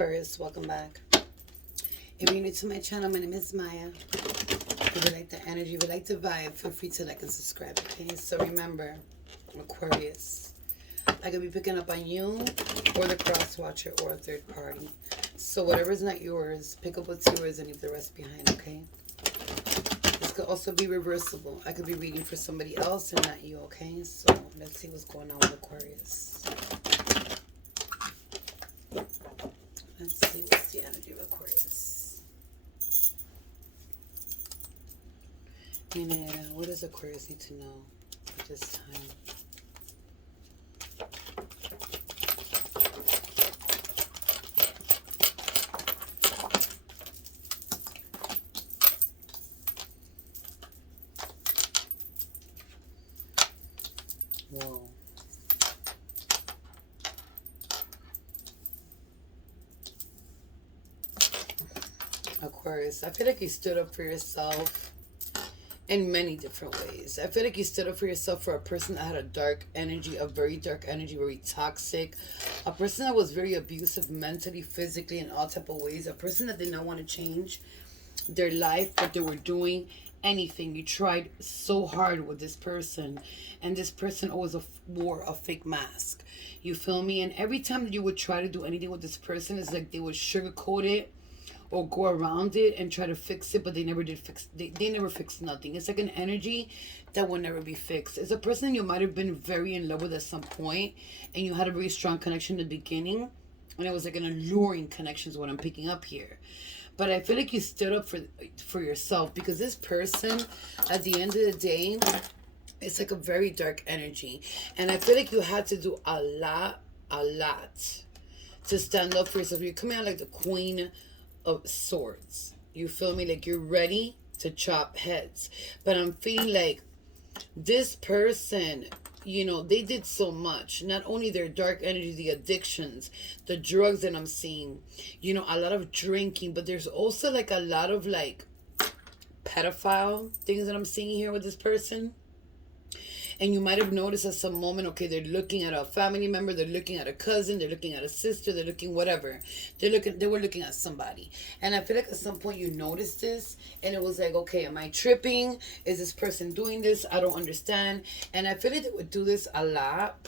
Aquarius, welcome back. If you're new to my channel, my name is Maya. If you like the energy, if you like the vibe, feel free to like and subscribe, okay? So remember, Aquarius, I could be picking up on you or the cross watcher or a third party. So whatever's not yours, pick up what's yours and leave the rest behind, okay? This could also be reversible. I could be reading for somebody else and not you, okay? So let's see what's going on with Aquarius. Let's see what's the energy of Aquarius. And what does Aquarius need to know at this time? Whoa. Aquarius, I feel like you stood up for yourself in many different ways. I feel like you stood up for yourself for a person that had a dark energy, a very dark energy, very toxic, a person that was very abusive mentally, physically, in all type of ways, a person that did not want to change their life, what they were doing, anything. You tried so hard with this person, and this person always wore a fake mask. You feel me? And every time that you would try to do anything with this person, it's like they would sugarcoat it or go around it and try to fix it, but they never did fix. They never fixed nothing. It's like an energy that will never be fixed. It's a person you might have been very in love with at some point, and you had a very strong connection in the beginning, and it was like an alluring connection is what I'm picking up here. But I feel like you stood up for yourself, because this person, at the end of the day, it's like a very dark energy. And I feel like you had to do a lot to stand up for yourself. You're coming out like the Queen of Swords. You feel me? Like you're ready to chop heads. But I'm feeling like this person, you know, they did so much. Not only their dark energy, the addictions, the drugs that I'm seeing, you know, a lot of drinking, but there's also like a lot of like pedophile things that I'm seeing here with this person. And you might have noticed at some moment, okay, they're looking at a family member, they're looking at a cousin, they're looking at a sister, they're looking whatever. They were looking at somebody. And I feel like at some point you noticed this, and it was like, okay, am I tripping? Is this person doing this? I don't understand. And I feel like they would do this a lot,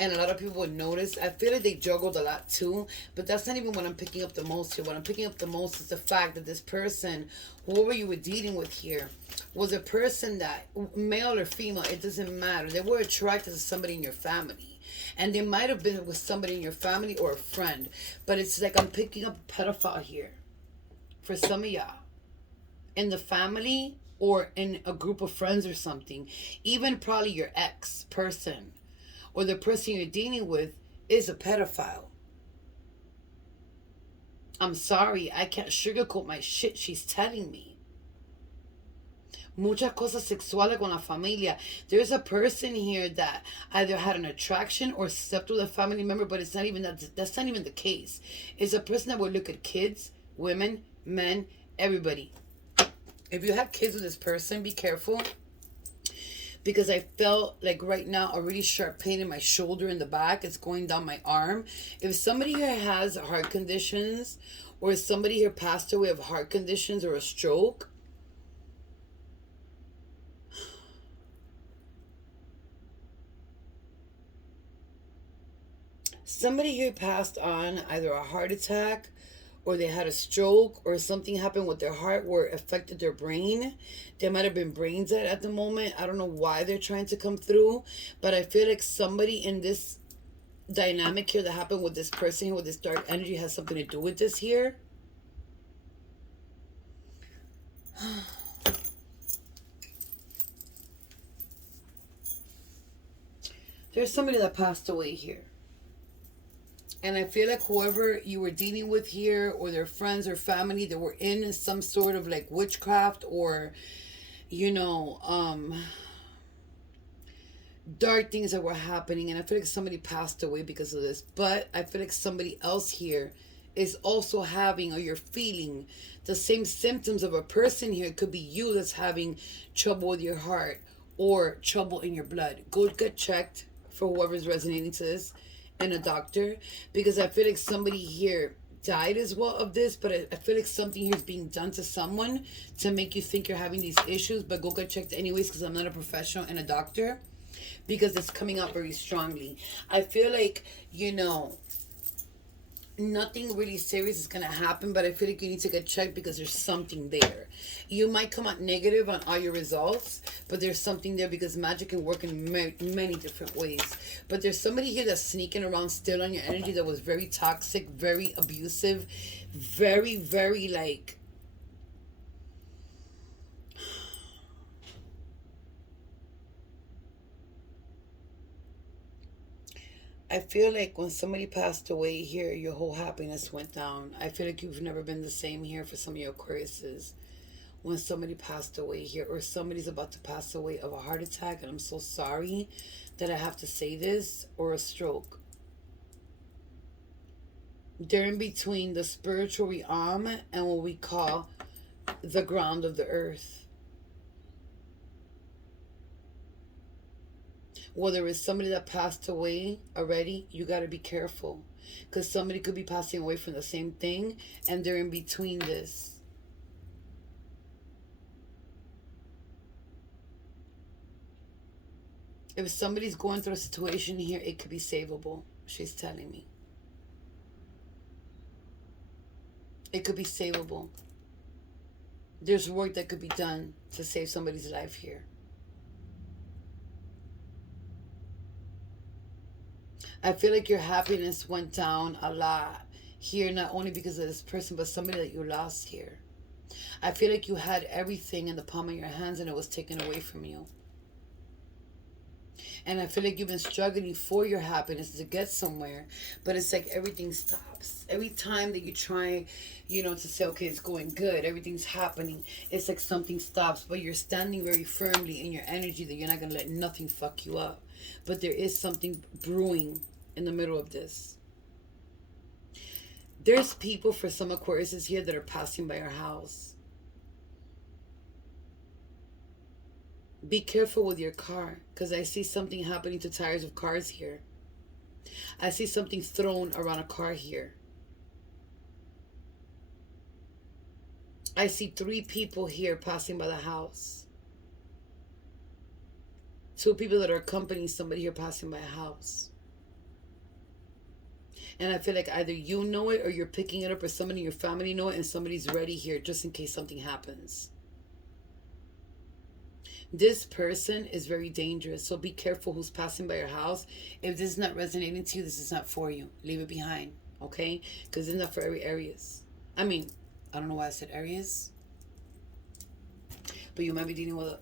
and a lot of people would notice. I feel like they juggled a lot too, but that's not even what I'm picking up the most here. What I'm picking up the most is the fact that this person, whoever you were dealing with here, was a person that, male or female, it doesn't matter. They were attracted to somebody in your family. And they might have been with somebody in your family or a friend. But it's like I'm picking up a pedophile here. For some of y'all. In the family or in a group of friends or something. Even probably your ex person or the person you're dealing with is a pedophile. I'm sorry, I can't sugarcoat my shit. She's telling me. Muchas cosas sexuales con la familia. There's a person here that either had an attraction or slept with a family member, but it's not even that's not even the case. It's a person that would look at kids, women, men, everybody. If you have kids with this person, be careful. Because I felt like right now a really sharp pain in my shoulder in the back. It's going down my arm. If somebody here has heart conditions, or somebody here passed away of heart conditions or a stroke, somebody here passed on either a heart attack, or they had a stroke, or something happened with their heart where it affected their brain. They might have been brain dead at the moment. I don't know why they're trying to come through, but I feel like somebody in this dynamic here that happened with this person here with this dark energy has something to do with this here. There's somebody that passed away here. And I feel like whoever you were dealing with here, or their friends or family, that were in some sort of like witchcraft or, you know, dark things that were happening. And I feel like somebody passed away because of this. But I feel like somebody else here is also having, or you're feeling the same symptoms of a person here. It could be you that's having trouble with your heart or trouble in your blood. Go get checked for whoever's resonating to this, and a doctor, because I feel like somebody here died as well of this, but I feel like something here is being done to someone to make you think you're having these issues, but go get checked anyways because I'm not a professional and a doctor, because it's coming out very strongly. I feel like, nothing really serious is gonna happen, but I feel like you need to get checked because there's something there. You might come out negative on all your results, but there's something there because magic can work in many different ways. But there's somebody here that's sneaking around still on your energy that was very toxic, very abusive, very, very like. I feel like when somebody passed away here, your whole happiness went down. I feel like you've never been the same here for some of your Aquariuses. When somebody passed away here, or somebody's about to pass away of a heart attack, and I'm so sorry that I have to say this, or a stroke. They're in between the spiritual realm and what we call the ground of the earth. Well, there is somebody that passed away already, you got to be careful. Because somebody could be passing away from the same thing, and they're in between this. If somebody's going through a situation here, it could be savable, she's telling me. It could be savable. There's work that could be done to save somebody's life here. I feel like your happiness went down a lot here, not only because of this person, but somebody that you lost here. I feel like you had everything in the palm of your hands and it was taken away from you. And I feel like you've been struggling for your happiness to get somewhere, but it's like everything stops. Every time that you try, to say, okay, it's going good, everything's happening, it's like something stops, but you're standing very firmly in your energy that you're not going to let nothing fuck you up. But there is something brewing in the middle of this. There's people, for some Aquariuses here, that are passing by our house. Be careful with your car, because I see something happening to tires of cars here. I see something thrown around a car here. I see 3 people here passing by the house. 2 people that are accompanying somebody here passing by a house. And I feel like either you know it or you're picking it up, or somebody in your family know it, and somebody's ready here just in case something happens. This person is very dangerous, so be careful who's passing by your house. If this is not resonating to you, this is not for you. Leave it behind, okay? Because it's not for every Aries. I don't know why I said Aries, but you might be dealing with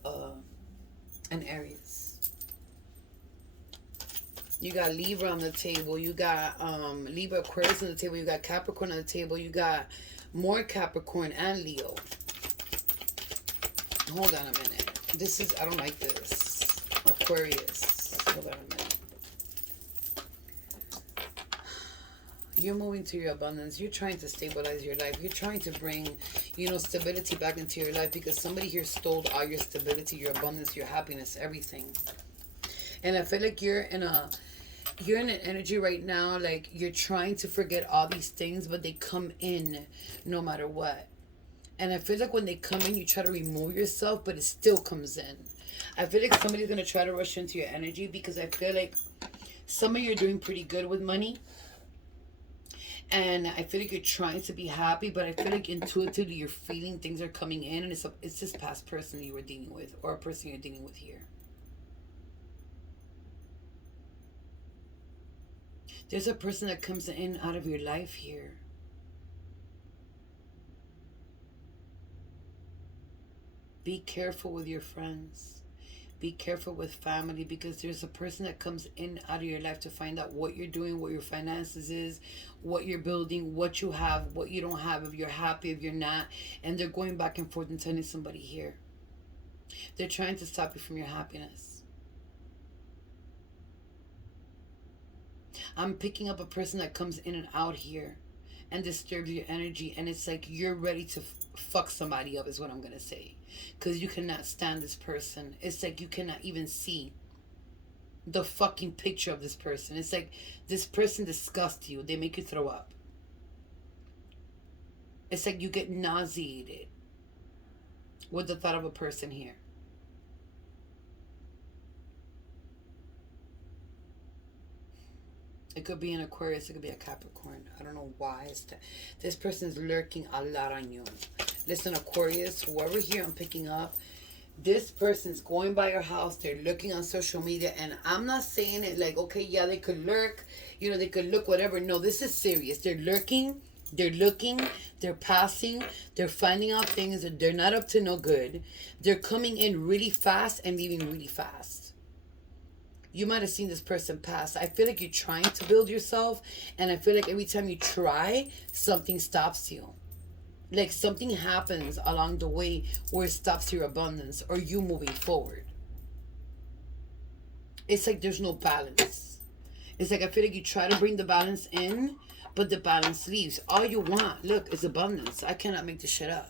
an Aries. You got Libra on the table. You got Libra, Aquarius on the table. You got Capricorn on the table. You got more Capricorn and Leo. Hold on a minute. I don't like this. Aquarius. Hold on a minute. You're moving to your abundance. You're trying to stabilize your life. You're trying to bring, stability back into your life, because somebody here stole all your stability, your abundance, your happiness, everything. And I feel like you're in an energy right now, like you're trying to forget all these things, but they come in no matter what. And I feel like when they come in, you try to remove yourself, but it still comes in. I feel like somebody's going to try to rush into your energy, because I feel like some of you are doing pretty good with money. And I feel like you're trying to be happy, but I feel like intuitively you're feeling things are coming in, and it's this past person that you were dealing with, or a person you're dealing with here. There's a person that comes in out of your life here. Be careful with your friends. Be careful with family, because there's a person that comes in out of your life to find out what you're doing, what your finances is, what you're building, what you have, what you don't have, if you're happy, if you're not. And they're going back and forth and telling somebody here. They're trying to stop you from your happiness. I'm picking up a person that comes in and out here and disturbs your energy, and it's like you're ready to fuck somebody up, is what I'm going to say. Because you cannot stand this person. It's like you cannot even see the fucking picture of this person. It's like this person disgusts you. They make you throw up. It's like you get nauseated with the thought of a person here. It could be an Aquarius, it could be a Capricorn. I don't know why. This person's lurking a lot on you. Listen, Aquarius, whoever here I'm picking up, this person's going by your house. They're looking on social media. And I'm not saying it like, okay, yeah, they could lurk. You know, they could look, whatever. No, this is serious. They're lurking. They're looking. They're passing. They're finding out things that they're not up to no good. They're coming in really fast and leaving really fast. You might have seen this person pass. I feel like you're trying to build yourself, and I feel like every time you try, something stops you. Like something happens along the way where it stops your abundance or you moving forward. It's like there's no balance. It's like I feel like you try to bring the balance in, but the balance leaves. All you want, look, is abundance. I cannot make this shit up.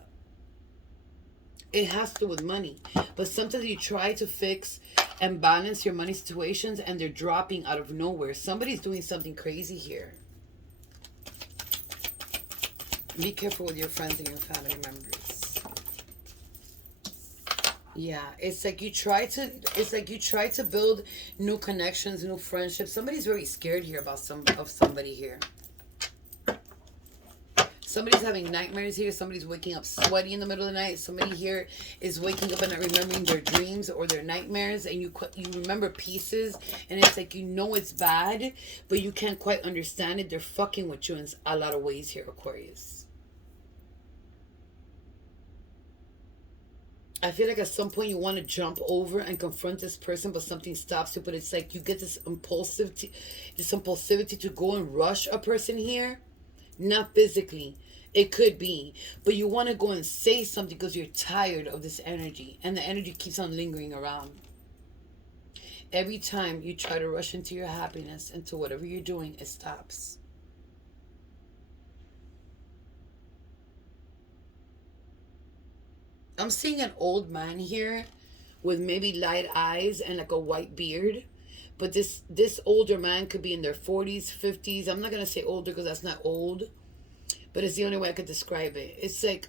It has to do with money. But sometimes you try to fix and balance your money situations and they're dropping out of nowhere. Somebody's doing something crazy here. Be careful with your friends and your family members. Yeah, it's like you try to build new connections, new friendships. Somebody's very scared here about somebody here. Somebody's having nightmares here. Somebody's waking up sweaty in the middle of the night. Somebody here is waking up and not remembering their dreams or their nightmares. And you remember pieces. And it's like you know it's bad, but you can't quite understand it. They're fucking with you in a lot of ways here, Aquarius. I feel like at some point you want to jump over and confront this person, but something stops you. But it's like you get this impulsivity to go and rush a person here. Not physically. It could be. But you want to go and say something because you're tired of this energy. And the energy keeps on lingering around. Every time you try to rush into your happiness, into whatever you're doing, it stops. I'm seeing an old man here with maybe light eyes and like a white beard. But this older man could be in their 40s, 50s. I'm not going to say older because that's not old. But it's the only way I could describe it. It's like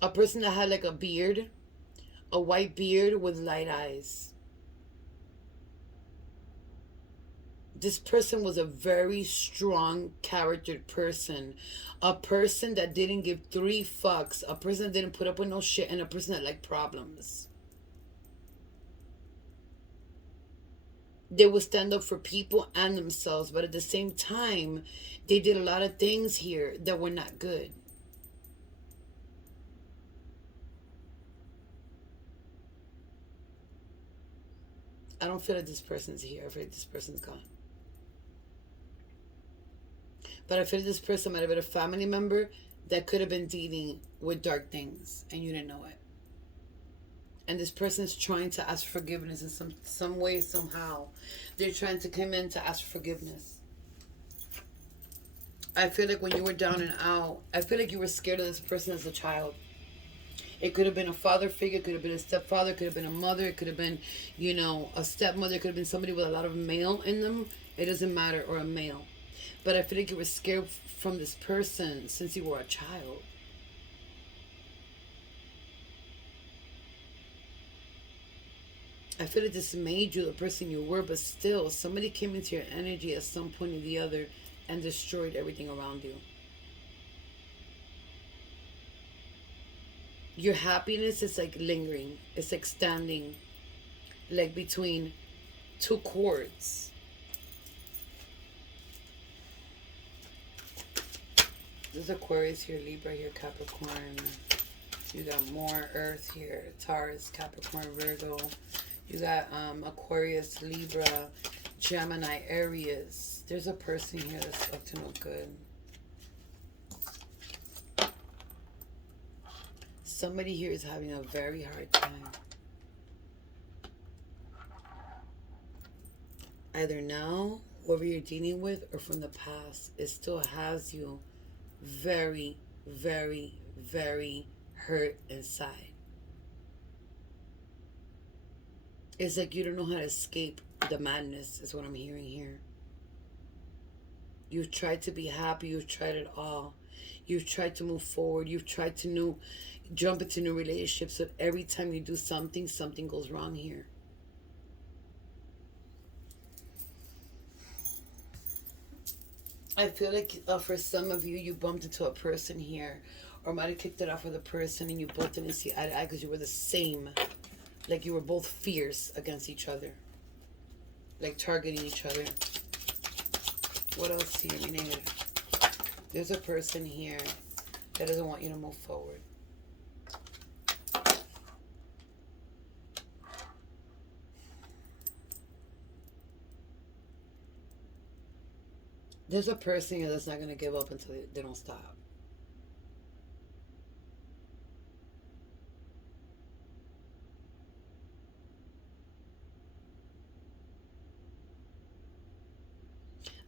a person that had like a beard. A white beard with light eyes. This person was a very strong charactered person. A person that didn't give 3 fucks. A person that didn't put up with no shit. And a person that liked problems. They would stand up for people and themselves, but at the same time, they did a lot of things here that were not good. I don't feel like this person's here. I feel like this person's gone. But I feel like this person might have been a family member that could have been dealing with dark things, and you didn't know it. And this person is trying to ask for forgiveness in some way, somehow. They're trying to come in to ask for forgiveness. I feel like when you were down and out, I feel like you were scared of this person as a child. It could have been a father figure, it could have been a stepfather, it could have been a mother, it could have been, a stepmother, it could have been somebody with a lot of male in them. It doesn't matter, or a male. But I feel like you were scared from this person since you were a child. I feel like this made you the person you were, but still, somebody came into your energy at some point or the other and destroyed everything around you. Your happiness is like lingering. It's like standing like between 2 cords. There's Aquarius here, Libra here, Capricorn. You got more Earth here, Taurus, Capricorn, Virgo. You got Aquarius, Libra, Gemini, Aries. There's a person here that's up to no good. Somebody here is having a very hard time. Either now, whoever you're dealing with, or from the past, it still has you very, very, very hurt inside. It's like you don't know how to escape the madness, is what I'm hearing here. You've tried to be happy, you've tried it all. You've tried to move forward. You've tried to jump into new relationships. But every time you do something, something goes wrong here. I feel like for some of you, you bumped into a person here, or might have kicked it off with a person, and you both didn't see eye to eye because you were the same. Like you were both fierce against each other, like targeting each other. What else here, mi negra? There's a person here that doesn't want you to move forward. There's a person here that's not going to give up until they don't stop.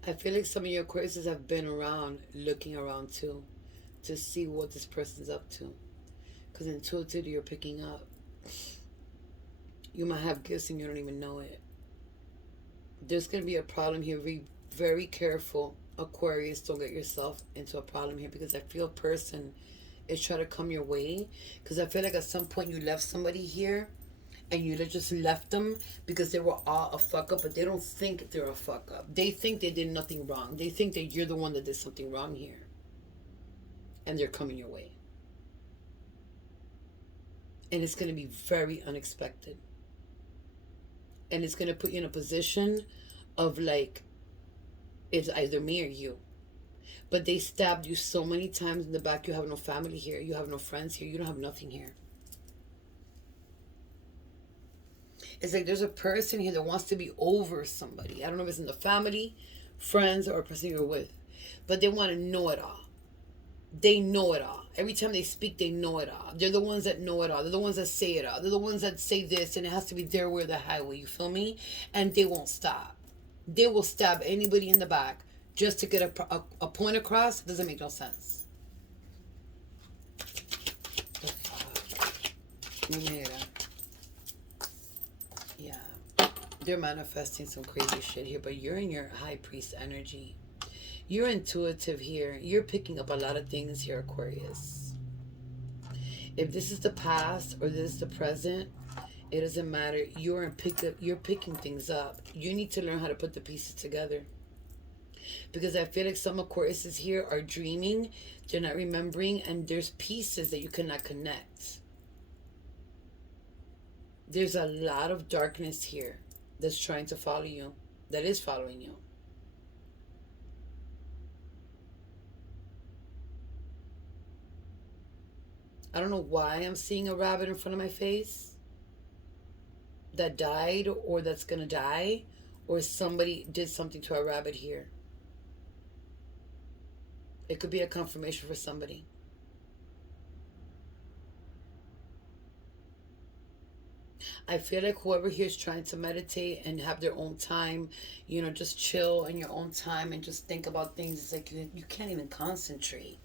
I feel like some of your Aquariuses have been around, looking around too, to see what this person's up to. Because intuitively you're picking up. You might have gifts and you don't even know it. There's going to be a problem here. Be very careful, Aquarius. Don't get yourself into a problem here, because I feel a person is trying to come your way. Because I feel like at some point you left somebody here and you just left them because they were all a fuck up, but they don't think they're a fuck up. They think they did nothing wrong. They think that you're the one that did something wrong here. And they're coming your way. And it's going to be very unexpected. And it's going to put you in a position of like, it's either me or you. But they stabbed you so many times in the back. You have no family here. You have no friends here. You don't have nothing here. It's like there's a person here that wants to be over somebody. I don't know if it's in the family, friends, or a person you're with. But they want to know it all. They know it all. Every time they speak, they know it all. They're the ones that know it all. They're the ones that say it all. They're the ones that say this, and it has to be their way or the highway. You feel me? And they won't stop. They will stab anybody in the back just to get a point across. It doesn't make no sense. The fuck? Yeah. They're manifesting some crazy shit here, but you're in your high priest energy. You're intuitive here. You're picking up a lot of things here, Aquarius. If this is the past or this is the present, it doesn't matter. You're picking things up. You need to learn how to put the pieces together. Because I feel like some Aquariuses here are dreaming, they're not remembering, and there's pieces that you cannot connect. There's a lot of darkness here that's trying to follow you, that is following you. I don't know why I'm seeing a rabbit in front of my face that died or that's going to die, or somebody did something to a rabbit here. It could be a confirmation for somebody. I feel like whoever here is trying to meditate and have their own time, just chill in your own time and just think about things. It's like you can't even concentrate.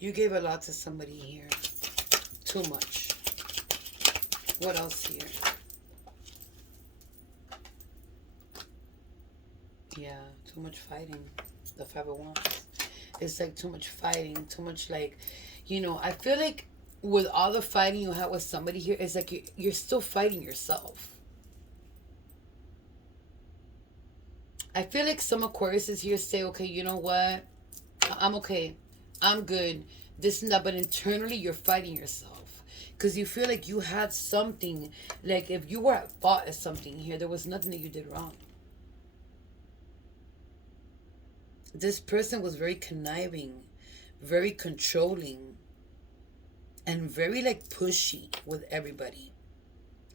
You gave a lot to somebody here. Too much. What else here? Yeah, too much fighting. The 5 of Wands. It's like too much fighting. Too much like, I feel like with all the fighting you have with somebody here, it's like you're still fighting yourself. I feel like some Aquariuses here say, okay, you know what? I'm okay. I'm good. This and that. But internally, you're fighting yourself. Because you feel like you had something. Like if you were at fault at something here, there was nothing that you did wrong. This person was very conniving, very controlling, and very like pushy with everybody.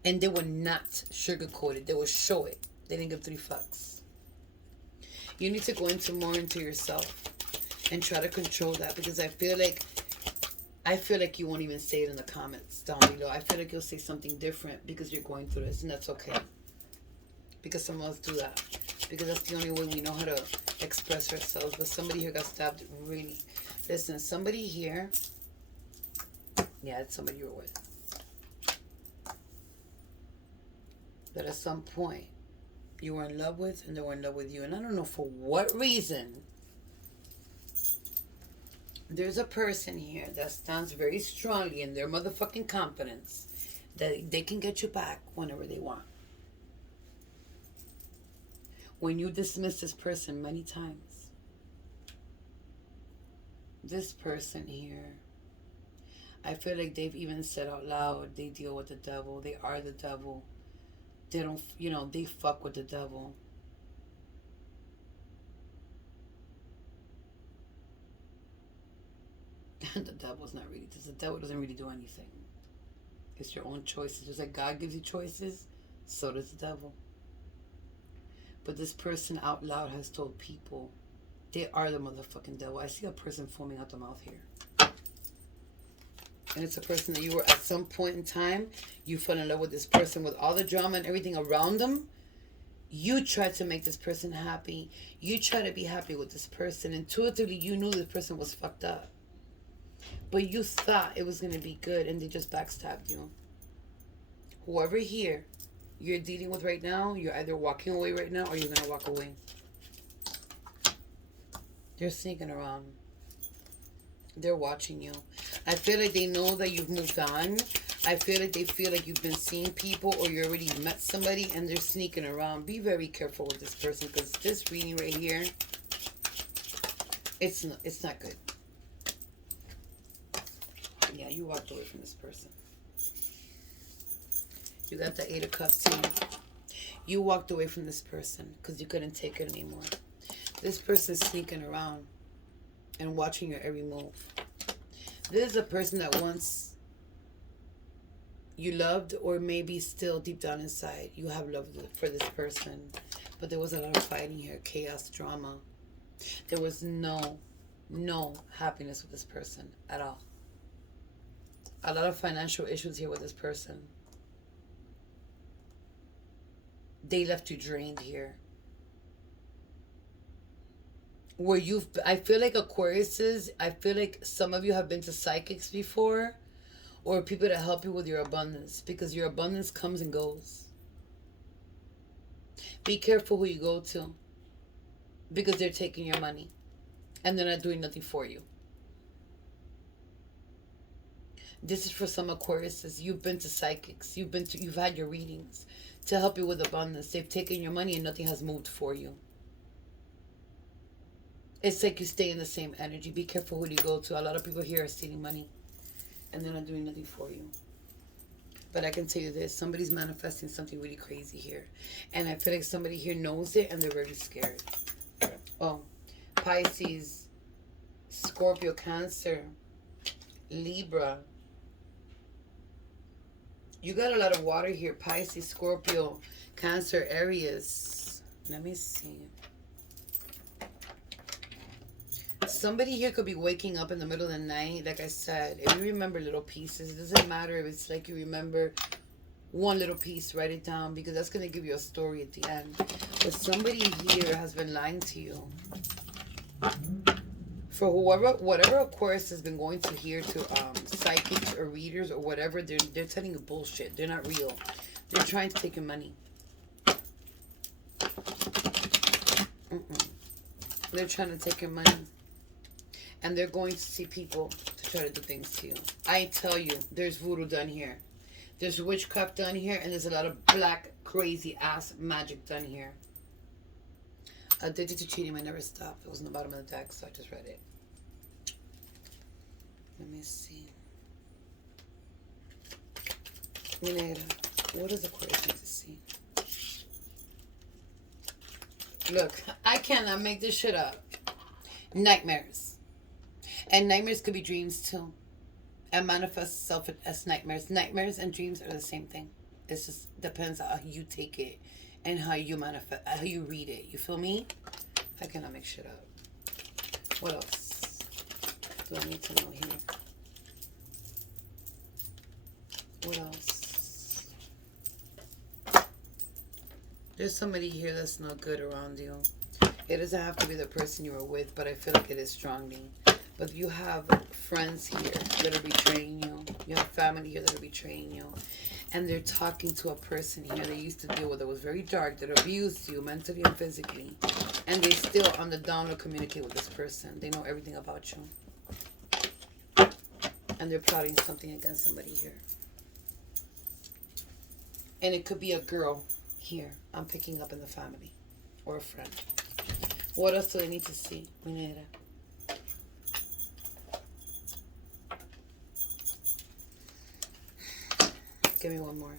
And they were not sugarcoated. They would show it. They didn't give 3 fucks. You need to go more into yourself and try to control that, because I feel like you won't even say it in the comments down below. I feel like you'll say something different because you're going through this, and that's okay. Because some of us do that. Because that's the only way we know how to express ourselves. But somebody here got stabbed really. Listen, somebody here. Yeah, it's somebody you were with. That at some point you were in love with and they were in love with you. And I don't know for what reason There's a person here that stands very strongly in their motherfucking confidence that they can get you back whenever they want. When you dismiss this person many times, this person here, I feel like they've even said out loud they deal with the devil. They are the devil. They don't, they fuck with the devil. And the devil's not really, the devil doesn't really do anything. It's your own choices. Just like God gives you choices, so does the devil. But this person out loud has told people they are the motherfucking devil. I see a person foaming out the mouth here. And it's a person that you were, at some point in time, you fell in love with this person with all the drama and everything around them. You tried to make this person happy. You tried to be happy with this person. Intuitively, you knew this person was fucked up. But you thought it was going to be good, and they just backstabbed you. Whoever here you're dealing with right now, you're either walking away right now or you're going to walk away. They're sneaking around. They're watching you. I feel like they know that you've moved on. I feel like they feel like you've been seeing people or you already met somebody and they're sneaking around. Be very careful with this person, because this reading right here, it's not good. Yeah, you walked away from this person. You got the 8 of Cups here. You walked away from this person because you couldn't take it anymore. This person's sneaking around and watching your every move. This is a person that once you loved, or maybe still deep down inside you have love for this person, but there was a lot of fighting here, chaos, drama. There was no happiness with this person at all. A lot of financial issues here with this person. They left you drained here. I feel like Aquariuses, I feel like some of you have been to psychics before, or people that help you with your abundance, because your abundance comes and goes. Be careful who you go to, because they're taking your money and they're not doing nothing for you. This is for some Aquariuses. You've been to psychics. You've had your readings to help you with abundance. They've taken your money and nothing has moved for you. It's like you stay in the same energy. Be careful who you go to. A lot of people here are stealing money and they're not doing nothing for you. But I can tell you this, somebody's manifesting something really crazy here. And I feel like somebody here knows it and they're very scared. Oh, Pisces, Scorpio, Cancer, Libra. You got a lot of water here. Pisces, Scorpio, Cancer, Aries. Let me see. Somebody here could be waking up in the middle of the night. Like I said, if you remember little pieces, it doesn't matter if it's like you remember one little piece, write it down, because that's going to give you a story at the end. But somebody here has been lying to you. For whatever Aquarius has been going to here to psychics or readers or whatever, they're telling you bullshit. They're not real. They're trying to take your money. They're trying to take your money. And they're going to see people to try to do things to you. I tell you, there's voodoo done here. There's witchcraft done here. And there's a lot of black, crazy ass magic done here. Addicted to cheating, I never stopped. It was in the bottom of the deck, so I just read it. Let me see. Minera, what does Aquarius need to see? Look, I cannot make this shit up. Nightmares. And nightmares could be dreams too. And manifest itself as nightmares. Nightmares and dreams are the same thing. It just depends on how you take it and how you manifest, how you read it. You feel me? I cannot make shit up. What else do I need to know here? What else? There's somebody here that's not good around you. It doesn't have to be the person you were with, but I feel like it is strongly. But you have friends here that are betraying you. You have family here that are betraying you. And they're talking to a person here they used to deal with that was very dark, that abused you mentally and physically. And they still, on the down, will communicate with this person. They know everything about you. And they're plotting something against somebody here. And it could be a girl here. I'm picking up in the family. Or a friend. What else do they need to see? Give me one more.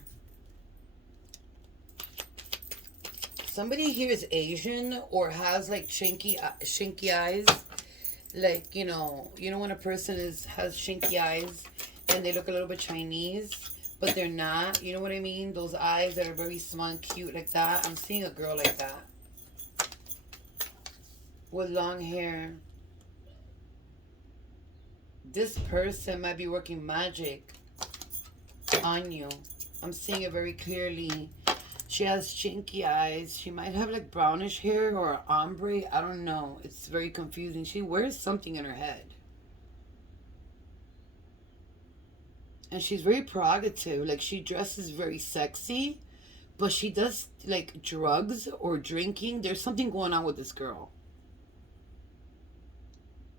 Somebody here is Asian or has like shinky eyes. Like, you know when a person has shinky eyes and they look a little bit Chinese, but they're not. You know what I mean? Those eyes that are very small and cute like that. I'm seeing a girl like that. With long hair. This person might be working magic on you. I'm seeing it very clearly. She has chinky eyes. She might have like brownish hair or ombre. I don't know. It's very confusing. She wears something in her head. And she's very prerogative. Like, she dresses very sexy. But she does like drugs or drinking. There's something going on with this girl.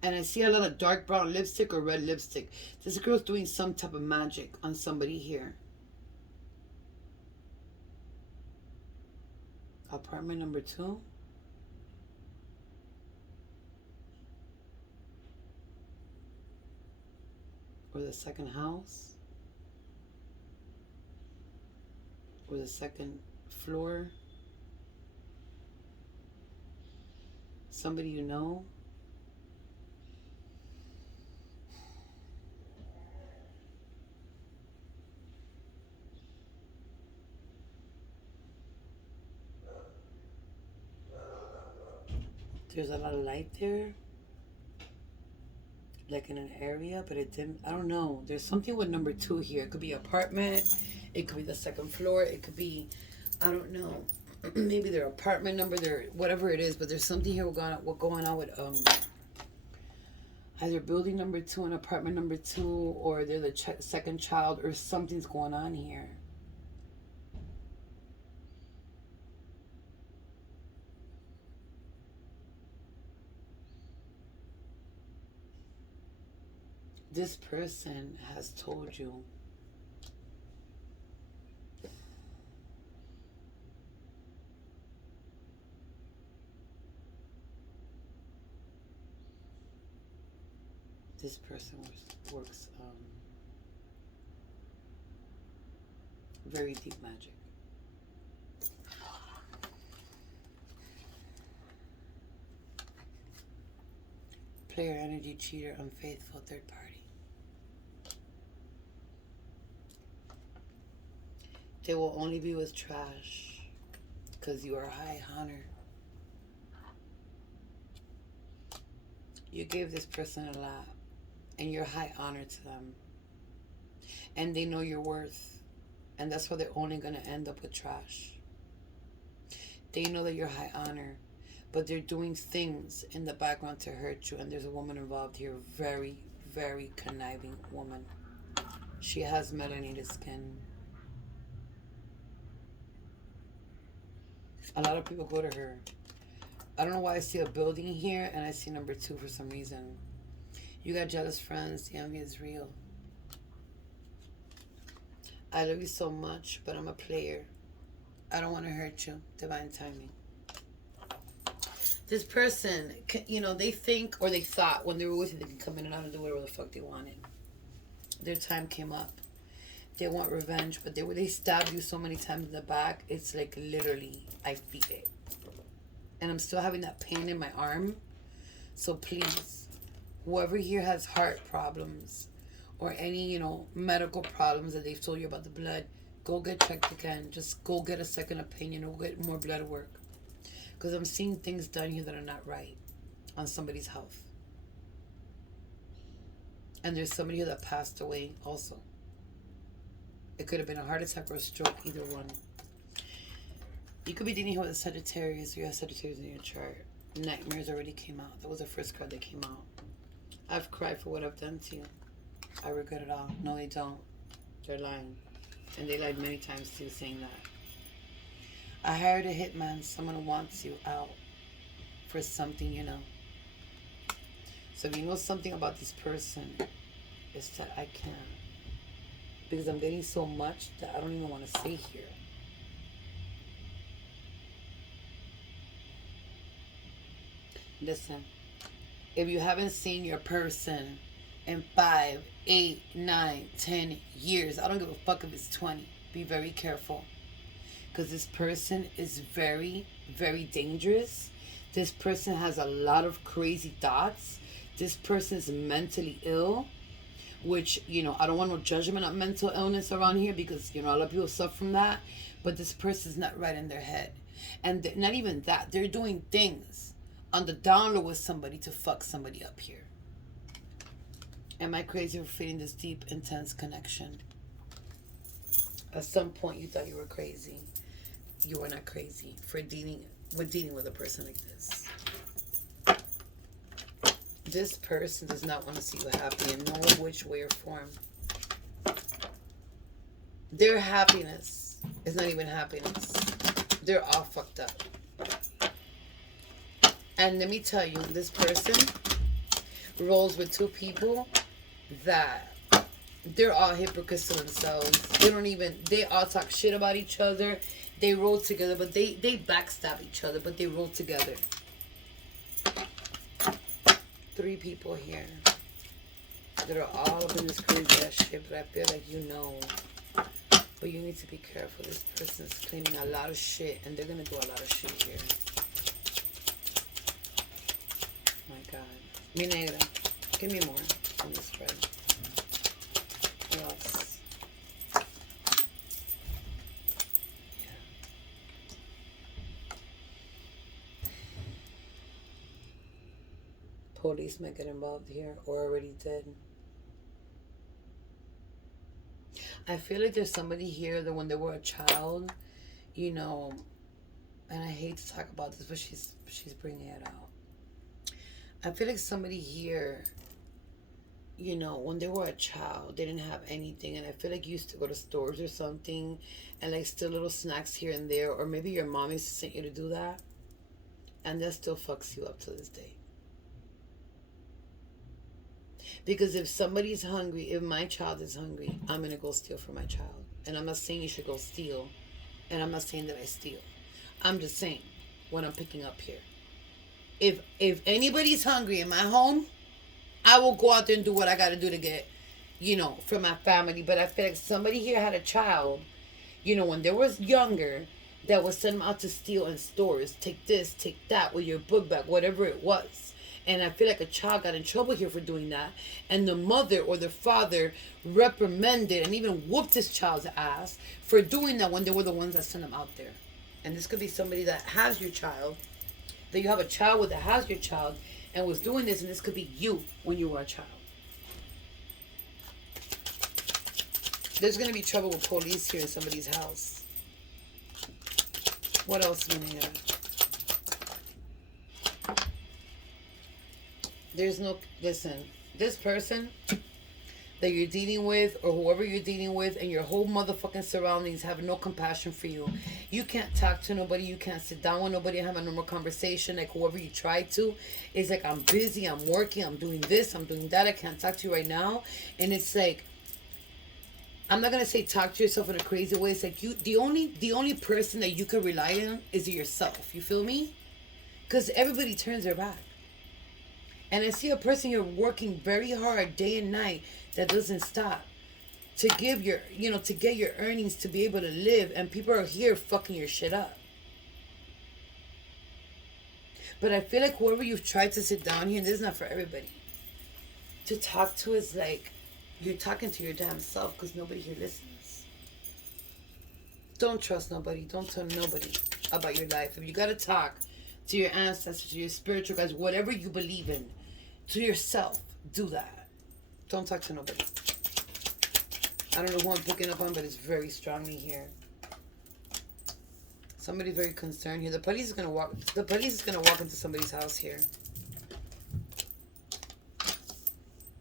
And I see a lot of dark brown lipstick or red lipstick. This girl's doing some type of magic on somebody here. Apartment number 2. Or the second house. Or the second floor. Somebody you know. There's a lot of light there. Like in an area, but it didn't. I don't know. There's something with number 2 here. It could be apartment. It could be the second floor. It could be, I don't know. Maybe their apartment number, their whatever it is. But there's something here going on with either building number 2 and apartment number 2, or they're the second child, or something's going on here. This person has told you this person works very deep magic. Player energy, cheater, unfaithful, third party. They will only be with trash because you are high honor. You gave this person a lot and you're high honor to them. And they know your worth. And that's why they're only going to end up with trash. They know that you're high honor, but they're doing things in the background to hurt you. And there's a woman involved here, very, very conniving woman. She has melanated skin. A lot of people go to her. I don't know why I see a building here and I see number 2 for some reason. You got jealous friends. The envy is real. I love you so much, but I'm a player. I don't want to hurt you. Divine timing. This person, they think or they thought when they were with you they could come in and out and do whatever the fuck they wanted. Their time came up. They want revenge, but they stabbed you so many times in the back. It's like literally, I feel it. And I'm still having that pain in my arm. So please, whoever here has heart problems or any, medical problems that they've told you about the blood, go get checked again. Just go get a second opinion or get more blood work. Because I'm seeing things done here that are not right on somebody's health. And there's somebody here that passed away also. It could have been a heart attack or a stroke, either one. You could be dealing here with a Sagittarius. You have Sagittarius in your chart. Nightmares already came out. That was the first card that came out. I've cried for what I've done to you. I regret it all. No, they don't. They're lying. And they lied many times too, saying that. I hired a hitman. Someone who wants you out for something, So if you know something about this person, It's that I can't. Because I'm getting so much that I don't even want to stay here. Listen, if you haven't seen your person in 5, 8, 9, 10 years, I don't give a fuck if it's 20. Be very careful. Because this person is very, very dangerous. This person has a lot of crazy thoughts. This person is mentally ill, which, I don't want no judgment of mental illness around here because, a lot of people suffer from that. But this person's not right in their head. And not even that. They're doing things on the down low with somebody to fuck somebody up here. Am I crazy for feeling this deep, intense connection? At some point, you thought you were crazy. You are not crazy for dealing with a person like this. This person does not want to see you happy in no which way or form. Their happiness is not even happiness. They're all fucked up. And let me tell you, this person rolls with two people that they're all hypocrites to themselves. They all talk shit about each other. They roll together, but they backstab each other, but they roll together. 3 people here that are all up in this crazy ass shit, but I feel like you know. But you need to be careful. This person's cleaning a lot of shit, and they're gonna do a lot of shit here. My God. Mi negra. Give me more on this spread. What else? Yeah. Police might get involved here, or already did. I feel like there's somebody here that when they were a child, and I hate to talk about this, but she's bringing it out. I feel like somebody here, when they were a child, they didn't have anything, and I feel like you used to go to stores or something, and like steal little snacks here and there, or maybe your mom used to send you to do that, and that still fucks you up to this day. Because if somebody's hungry, if my child is hungry, I'm going to go steal for my child. And I'm not saying you should go steal. And I'm not saying that I steal. I'm just saying what I'm picking up here. If anybody's hungry in my home, I will go out there and do what I got to do to get, for my family. But I feel like somebody here had a child, when they was younger, that was send them out to steal in stores. Take this, take that with your book bag, whatever it was. And I feel like a child got in trouble here for doing that. And the mother or the father reprimanded and even whooped his child's ass for doing that when they were the ones that sent them out there. And this could be somebody that has your child, that you have a child with that has your child and was doing this. And this could be you when you were a child. There's going to be trouble with police here in somebody's house. What else is in here? Listen, this person that you're dealing with or whoever you're dealing with and your whole motherfucking surroundings have no compassion for you. You can't talk to nobody. You can't sit down with nobody and have a normal conversation. Like whoever you try to, it's like, I'm busy, I'm working, I'm doing this, I'm doing that. I can't talk to you right now. And it's like, I'm not going to say talk to yourself in a crazy way. It's like the only person that you can rely on is yourself. You feel me? Because everybody turns their back. And I see a person here working very hard day and night that doesn't stop to give to get your earnings to be able to live. And people are here fucking your shit up. But I feel like whoever you've tried to sit down here, and this is not for everybody, to talk to is like you're talking to your damn self because nobody here listens. Don't trust nobody. Don't tell nobody about your life. If you got to talk to your ancestors, to your spiritual guides, whatever you believe in, to yourself, do that. Don't talk to nobody. I don't know who I'm picking up on, but it's very strongly here. Somebody's very concerned here. The police is gonna walk into somebody's house here.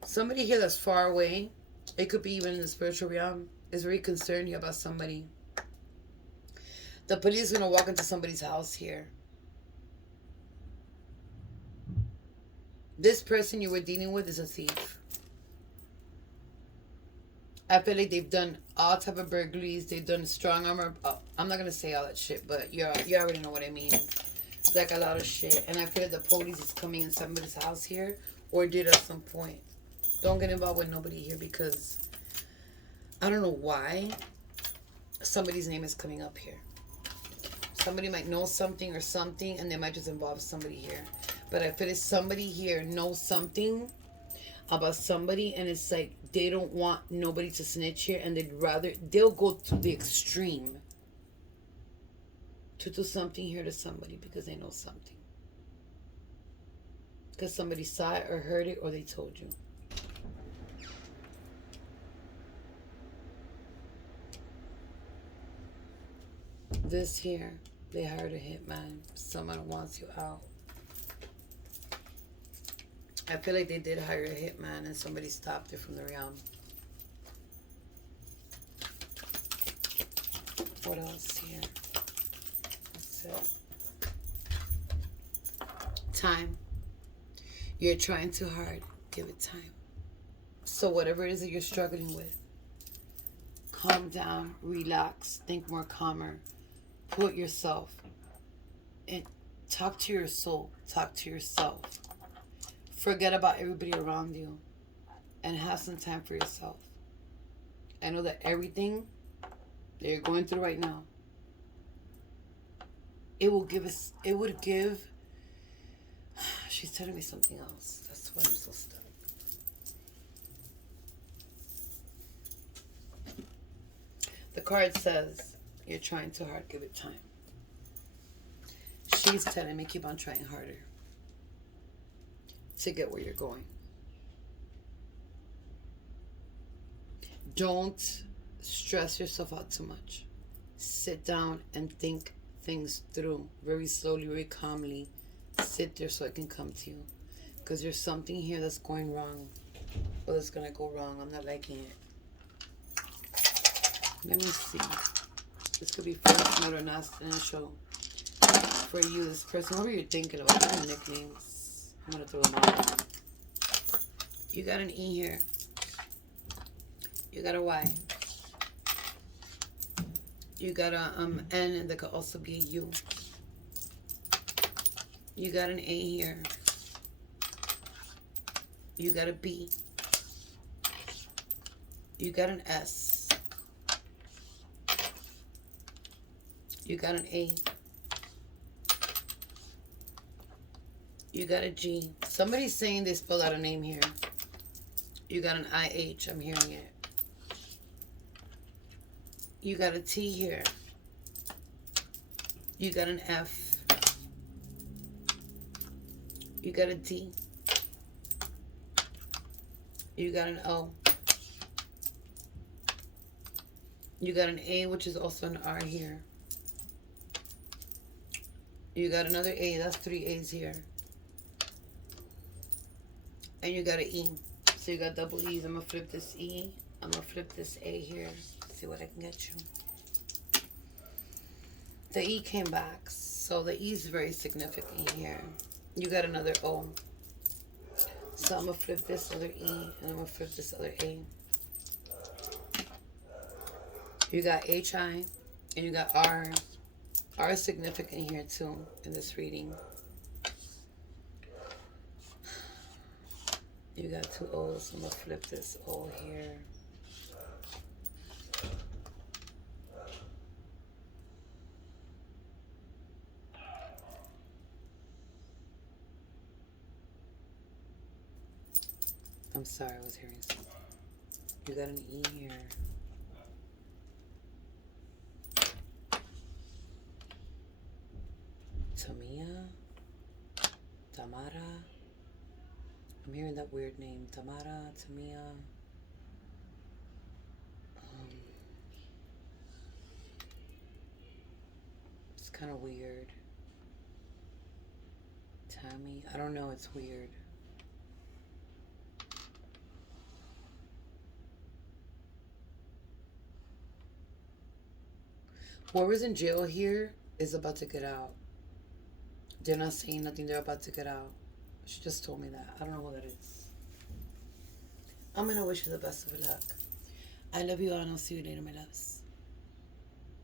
Somebody here that's far away, it could be even in the spiritual realm, is very concerned here about somebody. The police is gonna walk into somebody's house here. This person you were dealing with is a thief. I feel like they've done all type of burglaries. They've done strong armor. Oh, I'm not gonna say all that shit, but you already know what I mean. It's like a lot of shit, and I feel like the police is coming in somebody's house here, or did at some point. Don't get involved with nobody here because I don't know why somebody's name is coming up here. Somebody might know something or something, and they might just involve somebody here. But I feel like somebody here knows something about somebody, and it's like they don't want nobody to snitch here, and they'll go to the extreme to do something here to somebody because they know something. Because somebody saw it or heard it or they told you. This here, they hired a hitman. Someone wants you out. I feel like they did hire a hitman and somebody stopped it from the realm. What else here? That's it. Time. You're trying too hard. Give it time. So whatever it is that you're struggling with, calm down, relax, think more calmer. Put yourself and talk to your soul. Talk to yourself. Forget about everybody around you and have some time for yourself. I know that everything that you're going through right now, it would give, she's telling me something else. That's why I'm so stuck. The card says, you're trying too hard, give it time. She's telling me keep on trying harder to get where you're going. Don't stress yourself out too much. Sit down and think things through very slowly, very calmly. Sit there so it can come to you. Because there's something here that's going wrong. Or that's going to go wrong. I'm not liking it. Let me see. This could be first, middle, last initial. For you, this person, what are you thinking about? What are nicknames? I'm going to throw them out. You got an E here. You got a Y. You got a N, and that could also be a U. You got an A here. You got a B. You got an S. You got an A. You got a G. Somebody's saying they spelled out a name here. You got an IH. I'm hearing it. You got a T here. You got an F. You got a D. You got an O. You got an A, which is also an R here. You got another A. That's 3 A's here. And you got an E. So you got double E's. I'm going to flip this E. I'm going to flip this A here. See what I can get you. The E came back. So the E is very significant here. You got another O. So I'm going to flip this other E. And I'm going to flip this other A. You got HI. And you got R. R is significant here too in this reading. You got 2 O's. I'm going to flip this O here. I'm sorry, I was hearing something. You got an E here. Tamia? Tamara? I'm hearing that weird name. Tamara, Tamia. It's kind of weird. Tammy? I don't know, it's weird. Whoever's in jail here is about to get out. They're not saying nothing. They're about to get out. She just told me that. I don't know who that is. I'm going to wish you the best of luck. I love you all and I'll see you later, my loves.